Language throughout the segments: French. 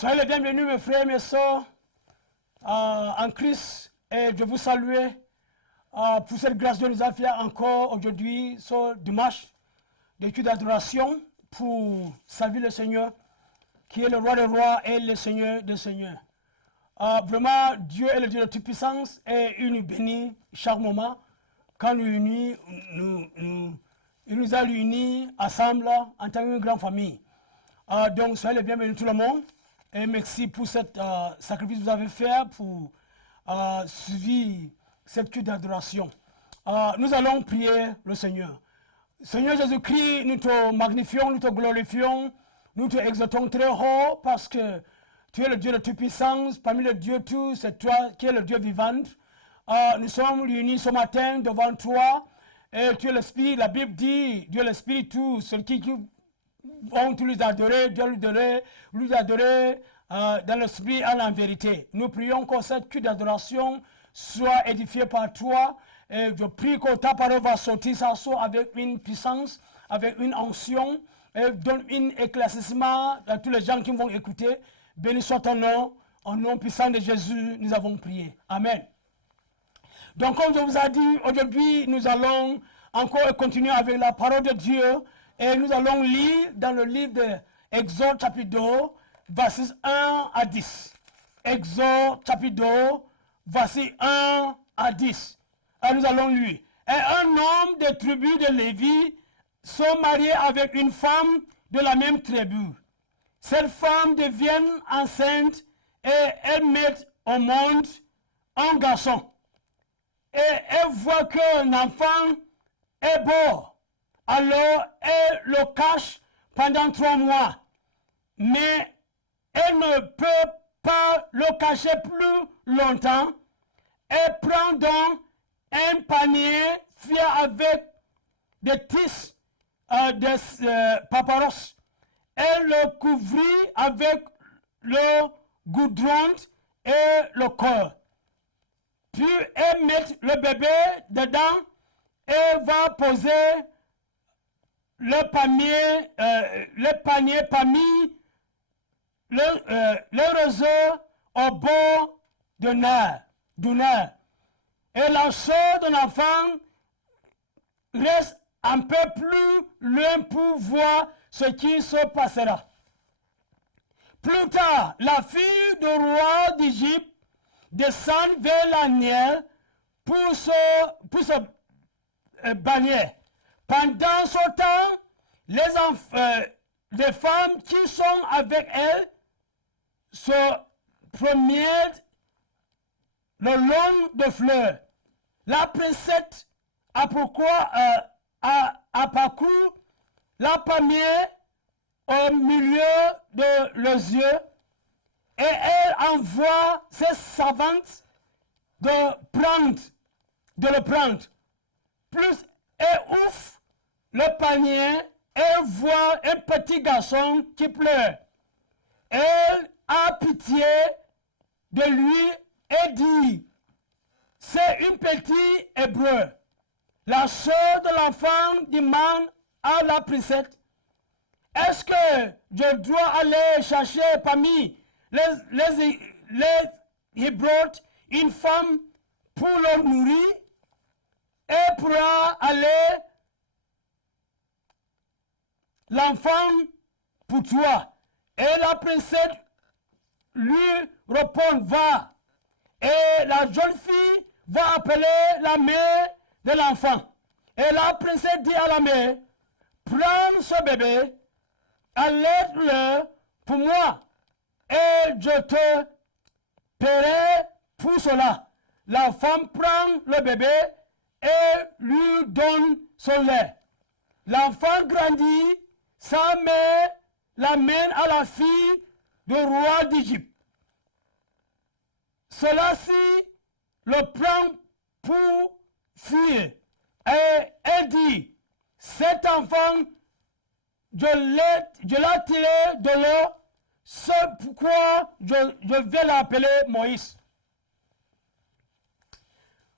Soyez les bienvenus, mes frères et mes sœurs, en Christ, et je vous salue pour cette grâce de nous a fait encore aujourd'hui, ce dimanche, d'étude d'adoration pour servir le Seigneur, qui est le roi des rois et le Seigneur des seigneurs. Vraiment, Dieu est le Dieu de toute puissance et il nous bénit chaque moment. Quand il nous a réunis ensemble en tant qu'une grande famille. Donc, soyez les bienvenus tout le monde. Et merci pour cette sacrifice que vous avez fait pour suivre cette culte d'adoration. Nous allons prier le Seigneur. Seigneur Jésus-Christ, nous te magnifions, nous te glorifions, nous te exaltons très haut parce que tu es le Dieu de toute puissance. Parmi les dieux tous, c'est toi qui es le Dieu vivant. Nous sommes réunis ce matin devant toi. Et tu es l'Esprit, la Bible dit, Dieu est l'Esprit, tous ceux qui vont tous les adorer, Dieu lui adorer dans l'Esprit et en vérité. Nous prions que cette culte d'adoration soit édifiée par toi. Et je prie que ta parole va sortir, ça soit avec une puissance, avec une onction, et donne un éclaircissement à tous les gens qui vont écouter. Béni soit ton nom, au nom puissant de Jésus, nous avons prié. Amen. Donc, comme je vous ai dit, aujourd'hui, nous allons encore continuer avec la parole de Dieu. Et nous allons lire dans le livre d'Exode chapitre 2, versets 1 à 10. Exode chapitre 2, versets 1 à 10. Et nous allons lire. Et un homme de tribu de Lévi se marie avec une femme de la même tribu. Cette femme devient enceinte et elle met au monde un garçon. Et elle voit qu'un enfant est beau. Alors, elle le cache pendant 3 mois. Mais elle ne peut pas le cacher plus longtemps. Elle prend donc un panier fait avec des tissus de paparos. Elle le couvrit avec le goudron et le corps. Puis elle met le bébé dedans et va poser le panier parmi le réseau au bord du nerf. Et la sœur de l'enfant reste un peu plus loin pour voir ce qui se passera. Plus tard, la fille du roi d'Égypte descend vers la Nil pour se baigner. Pendant ce temps, les femmes qui sont avec elle se promènent le long de fleurs. La princesse a parcouru la première au milieu de leurs yeux et elle envoie ses servantes de le prendre. Plus elle ouvre le panier, elle voit un petit garçon qui pleure. Elle a pitié de lui et dit, c'est un petit hébreu. La sœur de l'enfant demande à la princesse, est-ce que je dois aller chercher parmi les Hébreux une femme pour le nourrir? Elle pourra aller l'enfant pour toi. Et la princesse lui répond, va. Et la jeune fille va appeler la mère de l'enfant. Et la princesse dit à la mère, prends ce bébé, allaite-le pour moi, et je te paierai pour cela. La femme prend le bébé et lui donne son lait. L'enfant grandit, sa mère l'amène à la fille du roi d'Égypte. Cela-ci le prend pour fille. Et elle dit, cet enfant, je l'ai tiré de l'eau, c'est pourquoi je vais l'appeler Moïse.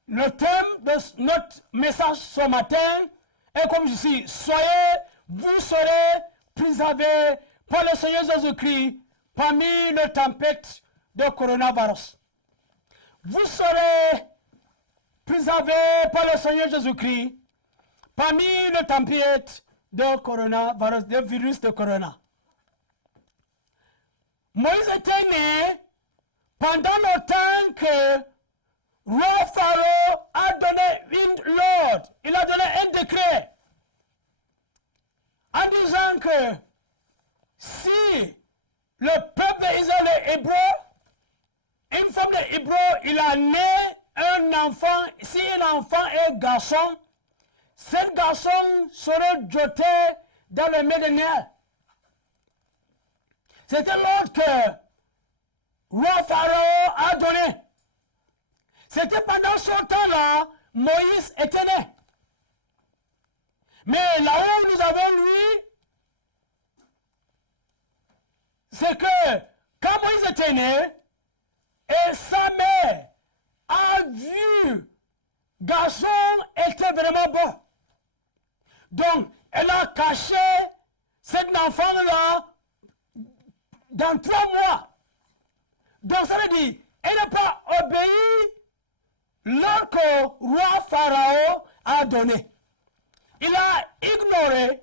Le thème de notre message ce matin est comme ceci, vous serez préservés par le Seigneur Jésus-Christ parmi les tempêtes de coronavirus. Vous serez préservé par le Seigneur Jésus-Christ parmi les tempêtes de coronavirus, de virus de corona. Moïse était né pendant le temps que roi Pharaon a donné l'ordre, il a donné un décret en disant que si le peuple d'Israël est hébreu, une femme d'hébreu, il a né un enfant, si un enfant est garçon, ce garçon serait jeté dans le mer de Nil. C'était l'ordre que roi Pharaon a donné. C'était pendant ce temps-là, Moïse était né. Mais là où nous avons lu, c'est que quand Moïse était né, et sa mère a vu, garçon était vraiment beau. Donc, elle a caché cet enfant-là dans 3 mois. Donc, ça veut dire, elle n'a pas obéi l'ordre que roi Pharaon a donné. Il a ignoré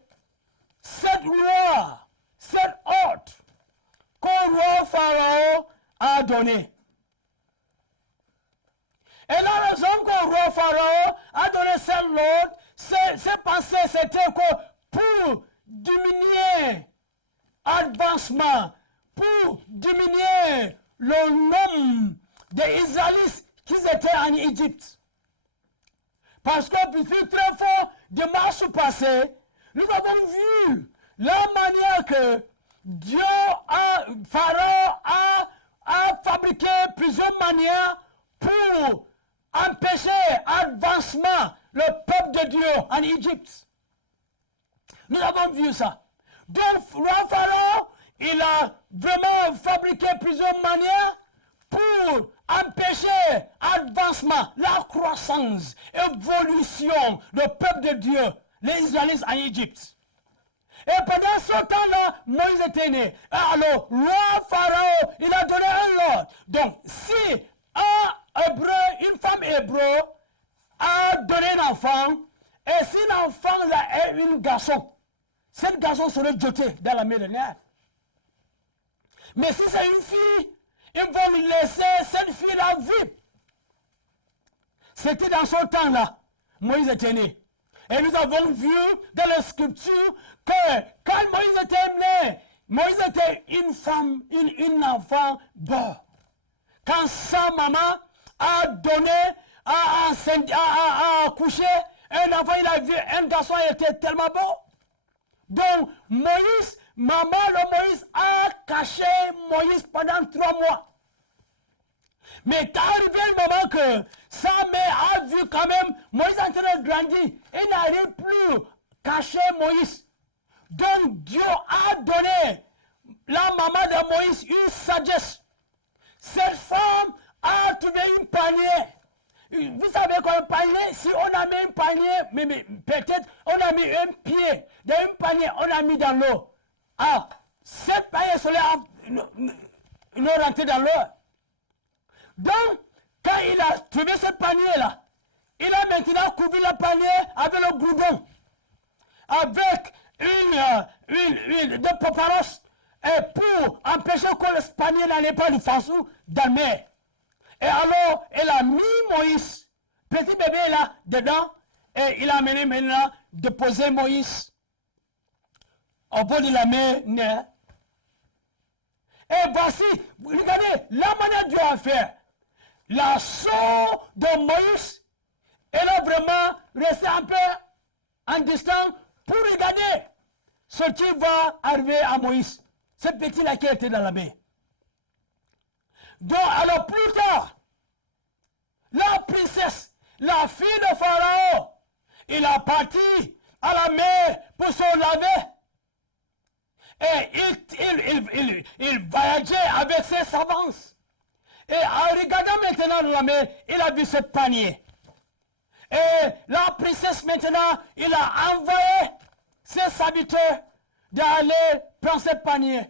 cette loi, cet ordre que roi Pharaon a donné. Et la raison que roi Pharaon a donné cet ordre, ses pensées, c'était que pour diminuer l'avancement, pour diminuer le nombre des Israélites qui étaient en Égypte. Parce que depuis très fort de mars passé, nous avons vu la manière que Dieu Pharaon a fabriqué plusieurs manières pour empêcher l'avancement le peuple de Dieu en Égypte. Nous avons vu ça. Donc, roi Pharaon, il a vraiment fabriqué plusieurs manières pour empêcher l'avancement, la croissance, l'évolution du peuple de Dieu, les Israélites en Égypte. Et pendant ce temps-là, Moïse était né. Alors, roi Pharaon, il a donné un ordre. Donc, si un hébreu, une femme hébreu a donné un enfant, et si l'enfant là est un garçon, cet garçon serait jeté dans la mer de Nil. Mais si c'est une fille, ils vont laisser cette fille-là vivre. C'était dans ce temps-là, Moïse était né. Et nous avons vu dans la scripture que quand Moïse était né, Moïse était une femme, une enfant beau. Quand sa maman a donné, a accouché, un enfant, il a vu un garçon, il était tellement beau. Donc, Moïse, Moïse a caché Moïse pendant 3 mois. Mais quand arrivé le moment que sa mère a vu quand même Moïse en train de grandir, il n'arrive plus cacher Moïse. Donc Dieu a donné la maman de Moïse une sagesse. Cette femme a trouvé une panier. Vous savez qu'un panier, si on a mis un panier, mais peut-être on a mis un pied dans un panier, on a mis dans l'eau. Ah, cette panier solaire nous rentré dans l'eau. Donc, quand il a trouvé ce panier-là, il a maintenant couvert le panier avec le goudron, avec une de paparos, et pour empêcher que le panier n'allait pas du façon dans la mer. Et alors, elle a mis Moïse, petit bébé là, dedans, et il a amené maintenant déposer Moïse au bord de la mer. Et voici, regardez, la manière Dieu a fait. La sœur de Moïse, elle a vraiment resté un peu en distance pour regarder ce qui va arriver à Moïse. Ce petit-là qui était dans la mer. Donc, alors plus tard, la princesse, la fille de Pharaon, il a parti à la mer pour se laver. Et il voyageait avec ses savantes. Et en regardant maintenant la mer, il a vu ce panier. Et la princesse maintenant, il a envoyé ses serviteurs d'aller prendre ce panier.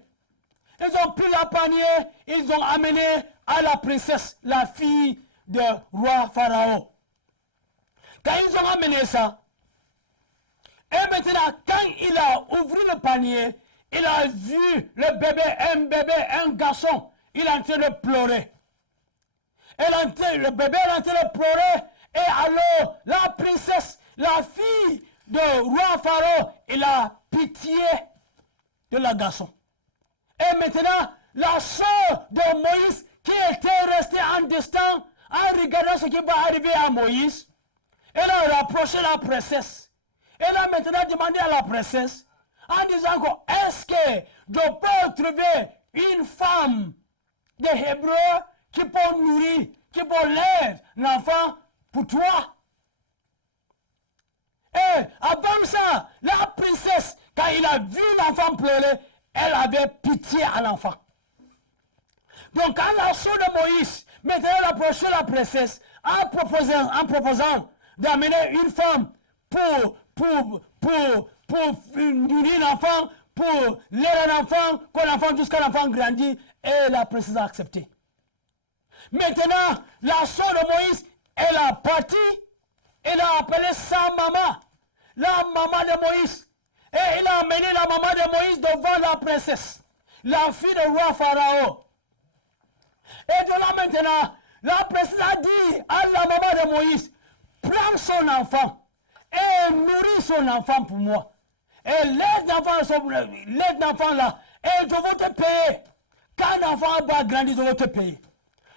Ils ont pris la panier, ils ont amené à la princesse, la fille du roi Pharaon. Quand ils ont amené ça, et maintenant, quand il a ouvert le panier, il a vu le bébé, un garçon, il est en train de pleurer. Le bébé est en train de pleurer, et alors la princesse, la fille du roi Pharaon, il a pitié de la garçon. Et maintenant, la sœur de Moïse, qui était restée en destin, en regardant ce qui va arriver à Moïse, elle a rapproché la princesse. Elle a maintenant demandé à la princesse, en disant que est-ce que je peux trouver une femme des Hébreux qui peut nourrir, qui peut l'aider l'enfant pour toi? Et avant ça, la princesse, quand il a vu l'enfant pleurer, elle avait pitié à l'enfant. Donc quand la sœur de Moïse, maintenant elle approchait la princesse en proposant d'amener une femme pour nourrir l'enfant, pour l'aider l'enfant, que l'enfant jusqu'à l'enfant grandit, et la princesse a accepté. Maintenant, la sœur de Moïse, elle a parti, elle a appelé sa maman, la maman de Moïse, et elle a amené la maman de Moïse devant la princesse, la fille du roi Pharaon. Et de là maintenant, la princesse a dit à la maman de Moïse, prends son enfant et nourris son enfant pour moi. Et laisse l'enfant là, et je vais te payer. Quand l'enfant va grandir, je vais te payer.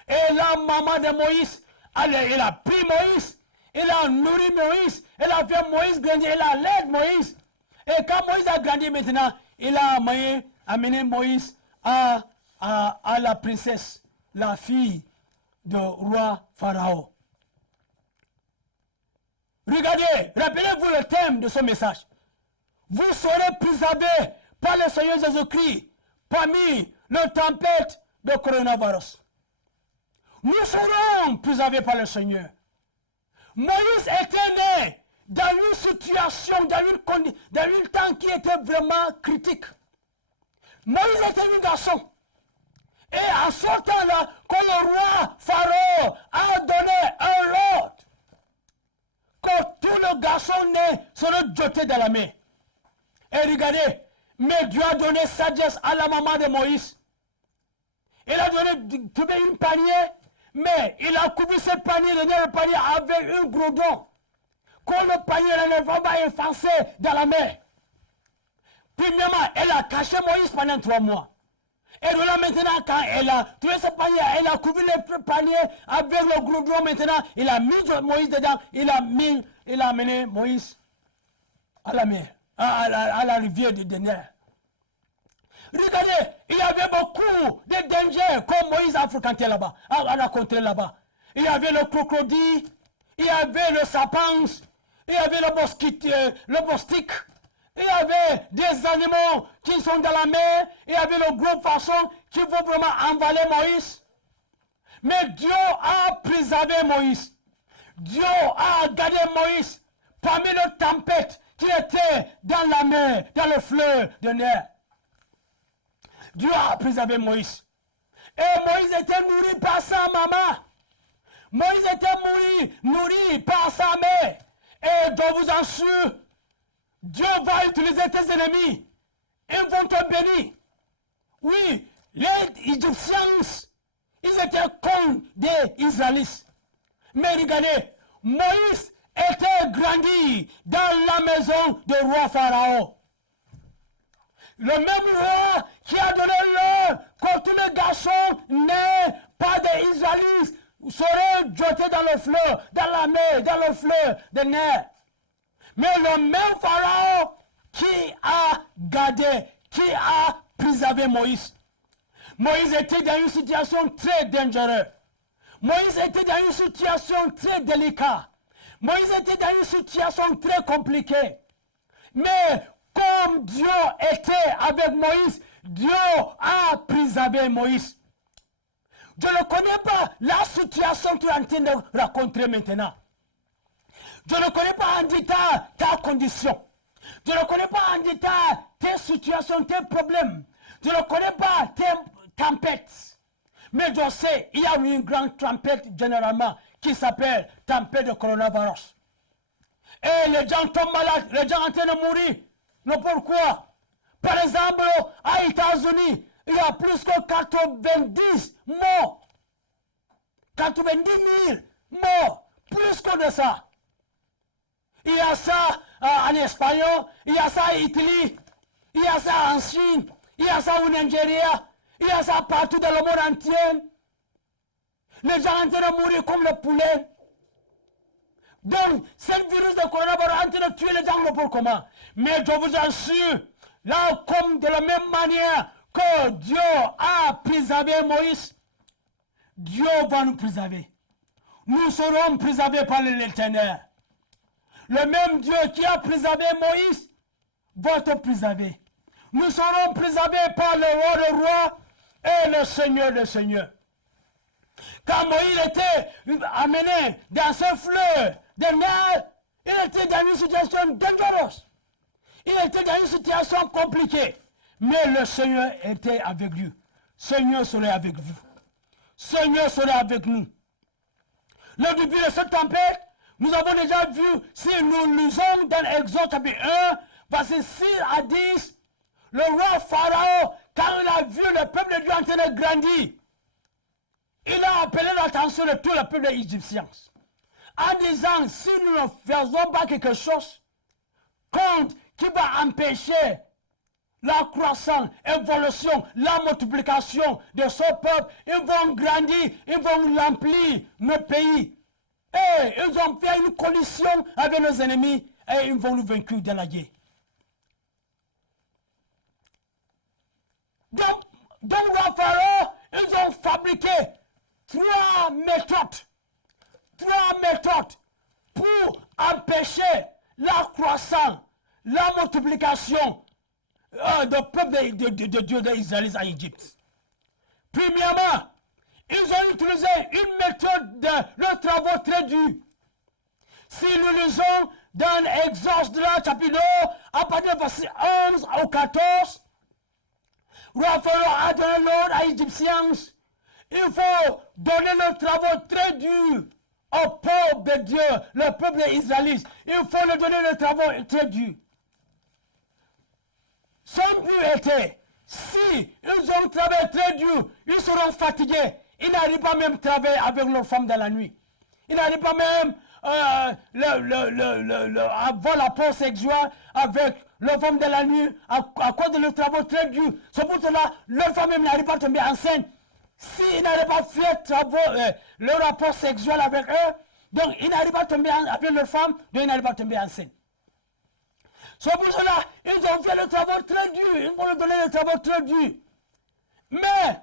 Et la maman de Moïse, elle a pris Moïse, elle a nourri Moïse, elle a fait Moïse grandir, elle a l'aide Moïse. Et quand Moïse a grandi maintenant, il a amené Moïse à la princesse, la fille du roi Pharaon. Regardez, rappelez-vous le thème de ce message. Vous serez préservés par le Seigneur Jésus-Christ parmi la tempête de coronavirus. Nous serons préservés par le Seigneur. Moïse était né dans une situation, dans un temps qui était vraiment critique. Moïse était un garçon. Et en ce temps-là, quand le roi Pharaon a donné un ordre, que tous les garçons nés seraient jetés dans la mer. Et regardez, mais Dieu a donné sagesse à la maman de Moïse. Il a trouvé une panier, mais il a couvert ce panier, le panier avec un gourdon. Quand le panier ne va pas enfoncer dans la mer. Premièrement, elle a caché Moïse pendant 3 mois. Et de là maintenant, quand elle a trouvé ce panier, elle a couvert le panier avec le gourdon maintenant. Il a mis Moïse dedans, il a amené Moïse à la mer, à la rivière de Nil. Regardez, il y avait beaucoup de dangers comme Moïse a fréquenté là-bas, a rencontré là-bas. Il y avait le crocodile, il y avait le sapin, il y avait le moustique, il y avait des animaux qui sont dans la mer, il y avait le gros poisson qui vont vraiment envaler Moïse. Mais Dieu a préservé Moïse. Dieu a gardé Moïse parmi les tempêtes qui étaient dans la mer, dans le fleuve de Nil. Dieu a préservé Moïse. Et Moïse était nourri par sa maman. Moïse était nourri par sa mère. Et je vous assure, Dieu va utiliser tes ennemis. Ils vont te bénir. Oui, les Égyptiens, ils étaient comme des Israélites. Mais regardez, Moïse était grandi dans la maison du roi Pharaon. Le même roi qui a donné l'ordre que tous les garçons nés par des Israélites seraient jetés dans le fleuve, dans la mer, dans le fleuve de Nil. Mais le même Pharaon qui a gardé, qui a préservé Moïse. Moïse était dans une situation très dangereuse. Moïse était dans une situation très délicate. Moïse était dans une situation très compliquée. Mais comme Dieu était avec Moïse, Dieu a préservé Moïse. Je ne connais pas la situation que tu es en train de raconter maintenant. Je ne connais pas en détail ta condition. Je ne connais pas en détail tes situations, tes problèmes. Je ne connais pas tempête. Mais je sais, il y a une grande tempête généralement qui s'appelle tempête de coronavirus. Et les gens tombent malades, les gens sont en train de mourir. Non, pourquoi? Par exemple, aux États-Unis, il y a plus que 90 morts. 90 000 morts. Plus que de ça. Il y a ça en Espagne, il y a ça en Italie, il y a ça en Chine, il y a ça au Nigeria, il y a ça partout dans le monde entier. Les gens sont en train de mourir comme les poulets. Donc, ce virus de coronavirus est en train de tuer les gens n'importe comment. Mais je vous assure, là, comme de la même manière que Dieu a préservé Moïse, Dieu va nous préserver. Nous serons préservés par l'Éternel. Le même Dieu qui a préservé Moïse va te préserver. Nous serons préservés par le roi des rois et le Seigneur des seigneurs. Quand Moïse était amené dans ce fleuve de Nil, il était dans une situation dangereuse. Il était dans une situation compliquée. Mais le Seigneur était avec lui. Seigneur serait avec vous. Seigneur serait avec nous. Le début de cette tempête, nous avons déjà vu, si nous lisons dans Exode chapitre 1, verset 6 à 10, le roi Pharaon, quand il a vu le peuple de Dieu en train de grandir, il a appelé l'attention de tout le peuple égyptien. En disant, si nous ne faisons pas quelque chose contre qui va empêcher la croissance, l'évolution, la multiplication de ce peuple, ils vont grandir, ils vont remplir nos pays. Et ils ont fait une coalition avec nos ennemis et ils vont nous vaincre dans la guerre. Donc le Pharaon, ils ont fabriqué trois méthodes pour empêcher la croissance, la multiplication du peuple de Dieu d'Israël en Égypte. Premièrement, ils ont utilisé une méthode de travaux très durs. Si nous lisons dans Exode chapitre 2, à partir du verset 11 au 14, roi Pharaon a donné l'ordre aux Égyptiens. Il faut donner le travaux très durs au peuple de Dieu, le peuple israélite. Il faut leur donner le travaux très durs. Son but était, si ils ont travaillé très dur, ils seront fatigués. Ils n'arrivent pas même à travailler avec leurs femmes dans la nuit. Ils n'arrivent pas même avoir la pause sexuelle avec leurs femmes dans la nuit à cause de leurs travaux très durs. C'est pour cela leurs femmes même n'arrivent pas à tomber enceinte. S'ils n'arrivent pas à faire leur rapport sexuel avec eux, donc ils n'arrivent pas à tomber avec leurs femmes, donc ils n'arrivent pas à tomber enceinte. C'est pour cela ils ont fait le travail très dur. Ils vont leur donner le travail très dur. Mais,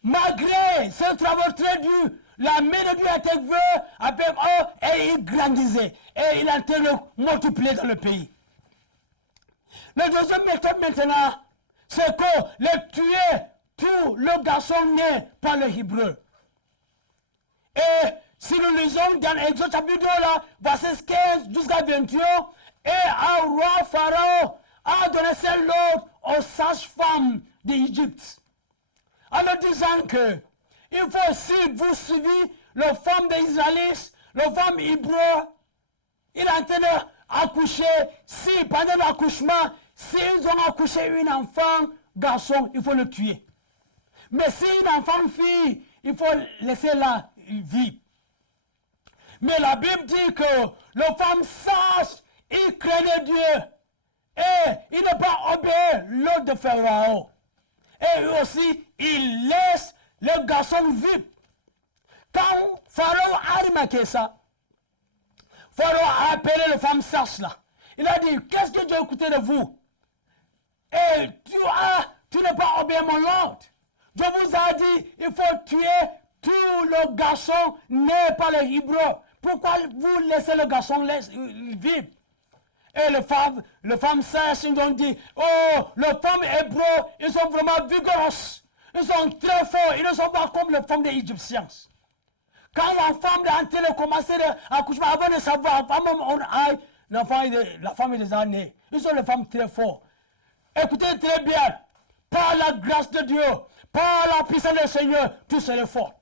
malgré ce travail très dur, la main de Dieu était venue avec eux et il grandissait. Et il a été multiplié dans le pays. La deuxième méthode maintenant, c'est que les tuer tous les garçons nés par les Hébreux. Et si nous lisons dans Exode chapitre 2, là, verset 15 jusqu'à 21, et un roi Pharaon a donné cet ordre aux sages-femmes d'Égypte, en leur disant que il faut, si vous suivez les femmes d'Israël, les femmes hébreues, il est en train d'accoucher, si pendant l'accouchement, s'ils ont accouché une enfant garçon, il faut le tuer. Mais si une enfant fille, il faut laisser la vivre. Mais la Bible dit que les femmes sages, ils craignent Dieu. Et ils n'ont pas obéi l'ordre de Pharaon. Et eux aussi, ils laissent le garçon vivre. Quand Pharaon a remarqué ça, Pharaon a appelé les femmes sages là. Il a dit, qu'est-ce que j'ai écouté de vous? Et tu n'as pas obéi mon ordre. Je vous ai dit, il faut tuer tous les garçons nés par les Hébreux. Pourquoi vous laissez le garçon vivre? Et les femmes sages, ils ont dit, oh, les femmes hébreux, ils sont vraiment vigoureuses. Ils sont très forts. Ils ne sont pas comme les femmes des Égyptiens. Quand la femme a commencé l'accouchement, avant de savoir, la femme est déjà née. Ils sont les femmes très fortes. Écoutez très bien. par la grâce de Dieu, par la puissance du Seigneur, tu serais fort.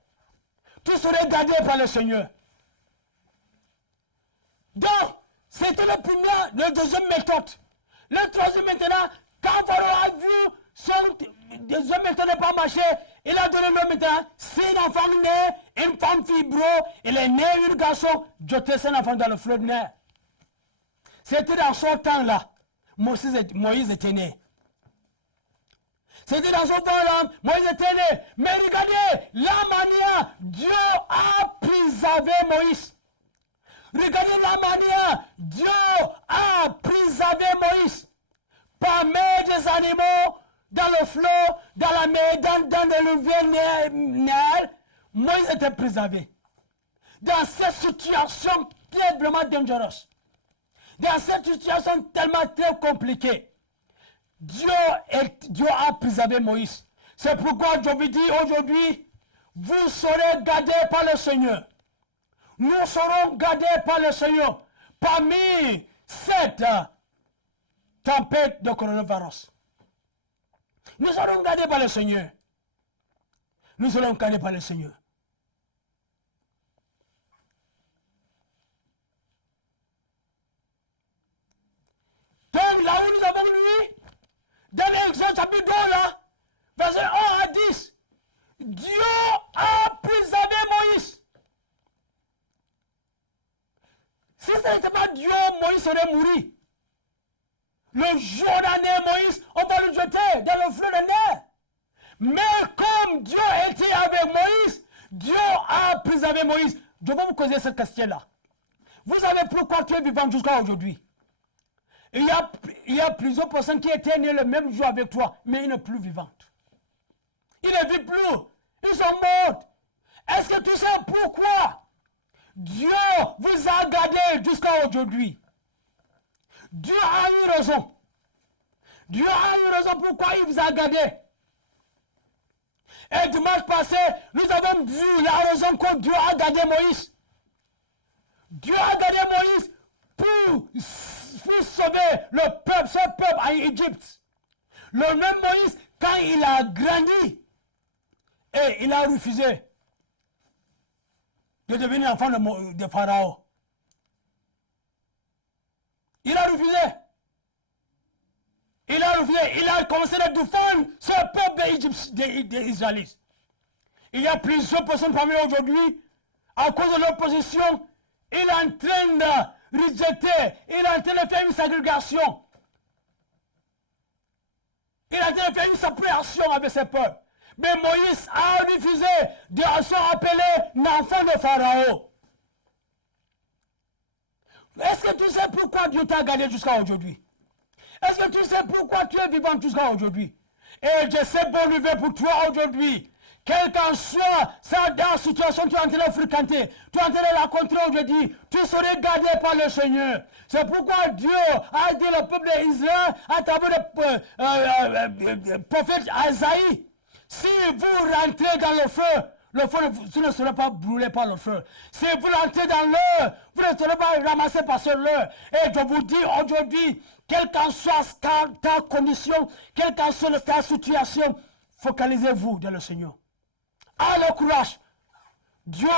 Tu serais gardé par le Seigneur. Donc, c'était le deuxième méthode. Le troisième maintenant, quand Pharaon a vu son deuxième méthode ne pas marcher, il a donné le nom maintenant. Si un enfant naît, une femme fibro, il est né un garçon, jeter son enfant dans le fleuve Nil. C'était dans son temps-là. Moïse était né. C'était dans son temps-là, Moïse était né. Mais regardez, la manière Dieu a préservé Moïse. Regardez la manière Dieu a préservé Moïse. Par mettre des animaux dans le flot, dans la mer, dans le Nil, Moïse était préservé. Dans cette situation qui est vraiment dangereuse, dans cette situation tellement très compliquée, Dieu a préservé Moïse. C'est pourquoi je vous dis aujourd'hui, vous serez gardés par le Seigneur. Nous serons gardés par le Seigneur parmi cette tempête de coronavirus. Nous serons gardés par le Seigneur. Nous serons gardés par le Seigneur. Donc là où nous avons lu, dans l'Exode chapitre 2 là, verset 1 à 10, Dieu a préservé Moïse. Si ce n'était pas Dieu, Moïse serait mouru. Le jour d'un Moïse, on va le jeter dans le fleuve de Nil. Mais comme Dieu était avec Moïse, Dieu a préservé Moïse. Je vais vous causer cette question-là. Vous savez pourquoi tu es vivant jusqu'à aujourd'hui? Il y a plusieurs personnes qui étaient nées le même jour avec toi, mais ils ne sont plus vivantes. Ils ne vivent plus. Ils sont morts. Est-ce que tu sais pourquoi Dieu vous a gardé jusqu'à aujourd'hui? Dieu a eu raison. Dieu a eu raison pourquoi il vous a gardé. Et dimanche passé, nous avons vu la raison que Dieu a gardé Moïse. Dieu a gardé Moïse pour sauver le peuple, ce peuple en Égypte. Le même Moïse, quand il a grandi, et il a refusé de devenir enfant de Pharaon. Il a refusé. Il a commencé à défendre ce peuple des Israélites. Il y a plusieurs personnes parmi eux aujourd'hui, à cause de leur position, il est en train de rejeter, il est en train de faire une ségrégation. Il est en train de faire une séparation avec ce peuple. Mais Moïse a refusé de se appeler l'enfant de Pharaon. Est-ce que tu sais pourquoi Dieu t'a gardé jusqu'à aujourd'hui? Est-ce que tu sais pourquoi tu es vivant jusqu'à aujourd'hui? Et je sais bonne nouvelle pour toi aujourd'hui. Quelle qu'en soit la situation que tu es en train de fréquenter, tu es en train de la rencontrer aujourd'hui, tu serais gardé par le Seigneur. C'est pourquoi Dieu a dit le peuple d'Israël à travers le prophète Isaïe. Si vous rentrez dans le feu, vous ne serez pas brûlé par le feu. Si vous rentrez dans l'eau, vous ne serez pas ramassé par ce l'eau. Et je vous dis aujourd'hui, quelle qu'en soit ta condition, quelle qu'en soit ta situation, focalisez-vous dans le Seigneur. À le courage, Dieu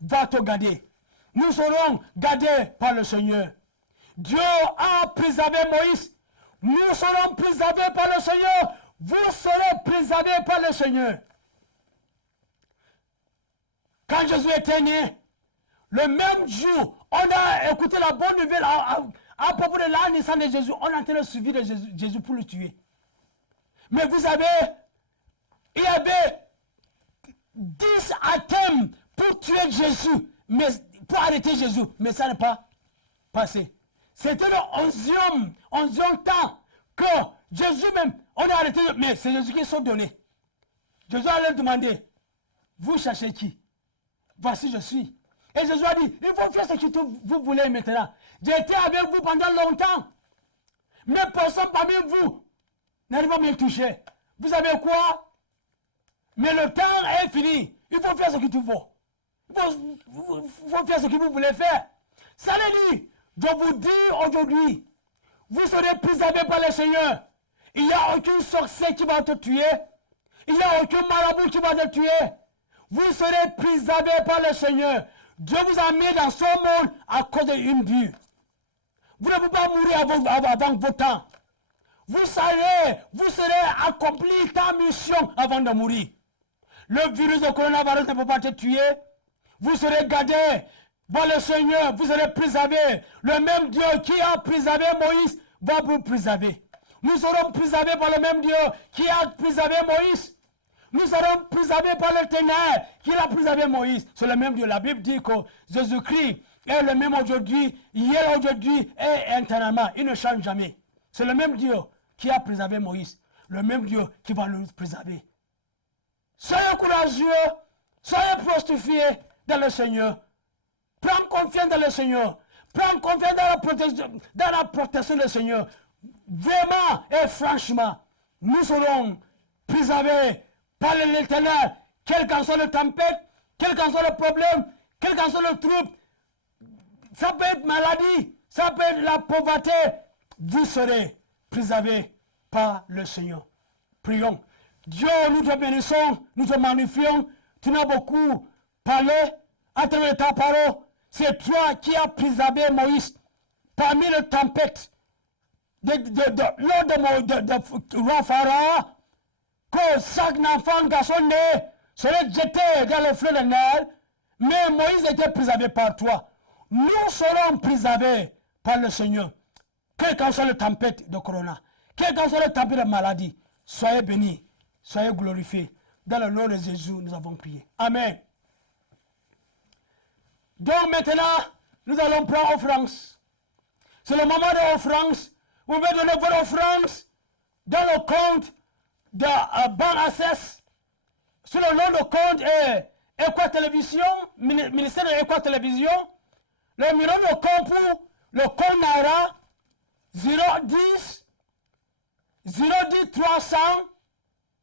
va te garder. Nous serons gardés par le Seigneur. Dieu a préservé Moïse. Nous serons préservés par le Seigneur. Vous serez préservés par le Seigneur. Quand Jésus était né, le même jour, on a écouté la bonne nouvelle à propos de la naissance de Jésus. On a en train de suivre de Jésus pour le tuer. Mais vous savez, il y avait 10 items pour tuer Jésus, mais pour arrêter Jésus, mais ça n'est pas passé. C'était le 11e temps que Jésus même, on a arrêté, mais c'est Jésus qui s'est donné. Jésus a leur demandé, vous cherchez qui? Voici je suis. Et Jésus a dit, il faut faire ce que vous voulez maintenant. J'ai été avec vous pendant longtemps, mais personne parmi vous n'arrive à me toucher. Vous savez quoi? Mais le temps est fini. Il faut faire ce que tu veux. Il faut faire ce que vous voulez faire. Ça veut dire, je vous dis aujourd'hui, vous serez préservés par le Seigneur. Il n'y a aucun sorcier qui va te tuer. Il n'y a aucun marabout qui va te tuer. Vous serez préservés par le Seigneur. Dieu vous a mis dans ce monde à cause d'une but. Vous ne pouvez pas mourir avant votre temps. Vous serez accompli ta mission avant de mourir. Le virus de coronavirus ne peut pas te tuer. Vous serez gardé par le Seigneur. Vous serez préservé. Le même Dieu qui a préservé Moïse va vous préserver. Nous serons préservés par le même Dieu qui a préservé Moïse. Nous serons préservés par l'Éternel qui a préservé Moïse. C'est le même Dieu. La Bible dit que Jésus-Christ est le même aujourd'hui, hier, aujourd'hui et éternellement. Il ne change jamais. C'est le même Dieu qui a préservé Moïse. Le même Dieu qui va nous préserver. Soyez courageux. Soyez prostifiés dans le Seigneur. Prends confiance dans le Seigneur. Prends confiance dans la protection du Seigneur. Vraiment et franchement, nous serons préservés par l'Éternel. Quelle qu'en soit la tempête, quel qu'en soit le problème, quel qu'en soit le trouble, ça peut être maladie, ça peut être la pauvreté, vous serez préservés par le Seigneur. Prions. Dieu, nous te bénissons, nous te magnifions. Tu n'as beaucoup parlé à travers ta parole. C'est toi qui as préservé Moïse parmi les tempêtes lors de roi Pharaon, que chaque enfant garçon né serait jeté dans le fleuve de Nil, mais Moïse était préservé par toi. Nous serons préservés par le Seigneur. Quelle qu'en soit la tempête de corona, quelle qu'en soit la tempête de maladie, soyez bénis, soyez glorifiés. Dans le nom de Jésus, nous avons prié. Amen. Donc maintenant, nous allons prendre offrande. C'est le moment de offrande. Vous pouvez donner votre offrande dans le compte de Banque Access. Sur le nom de compte est Équatélévision, ministère de Équatélévision. Le numéro de compte pour le compte Naira 010 300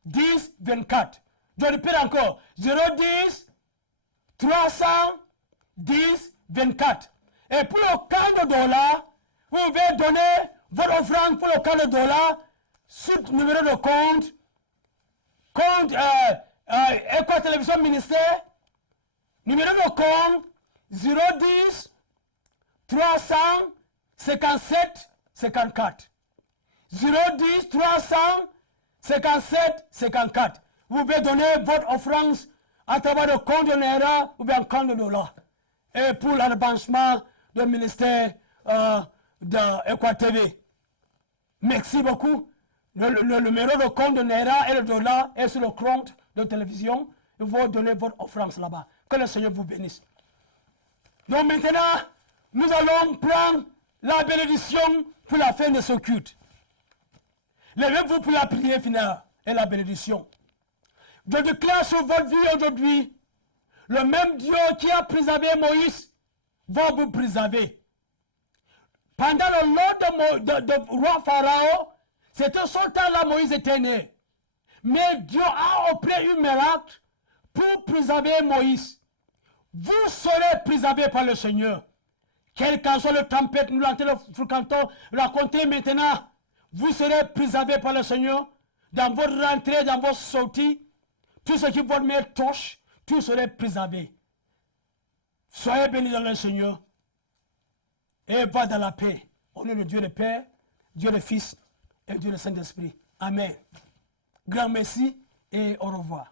10 24. Je répète encore 010 300 10 24. Et pour le camp de dollars, vous pouvez donner votre offrande pour le camp de dollars sur le numéro de compte Équatélévision ministère, numéro de compte 010 300 57 54. 010 300 57 54. Vous pouvez donner votre offrande à travers le compte de Naira ou bien le compte de dollar. Et pour l'avancement du ministère d'Équateur. Merci beaucoup. Le numéro de compte de Naira et le dollar est sur le compte de télévision. Vous pouvez donner votre offrande là-bas. Que le Seigneur vous bénisse. Donc maintenant, nous allons prendre la bénédiction pour la fin de ce culte. Levez-vous pour la prière finale et la bénédiction. Je déclare sur votre vie aujourd'hui, le même Dieu qui a préservé Moïse va vous préserver. Pendant le long de roi Pharaon, c'était son temps-là Moïse était né. Mais Dieu a opéré un miracle pour préserver Moïse. Vous serez préservés par le Seigneur. Quelle qu'en soit le tempête, nous l'entendons raconter maintenant. Vous serez préservés par le Seigneur. Dans votre rentrée, dans votre sortie, tout ce qui votre main touche, tout serez préservé. Soyez bénis dans le Seigneur. Et va dans la paix. Au nom de Dieu le Père, Dieu le Fils et Dieu le Saint-Esprit. Amen. Grand merci et au revoir.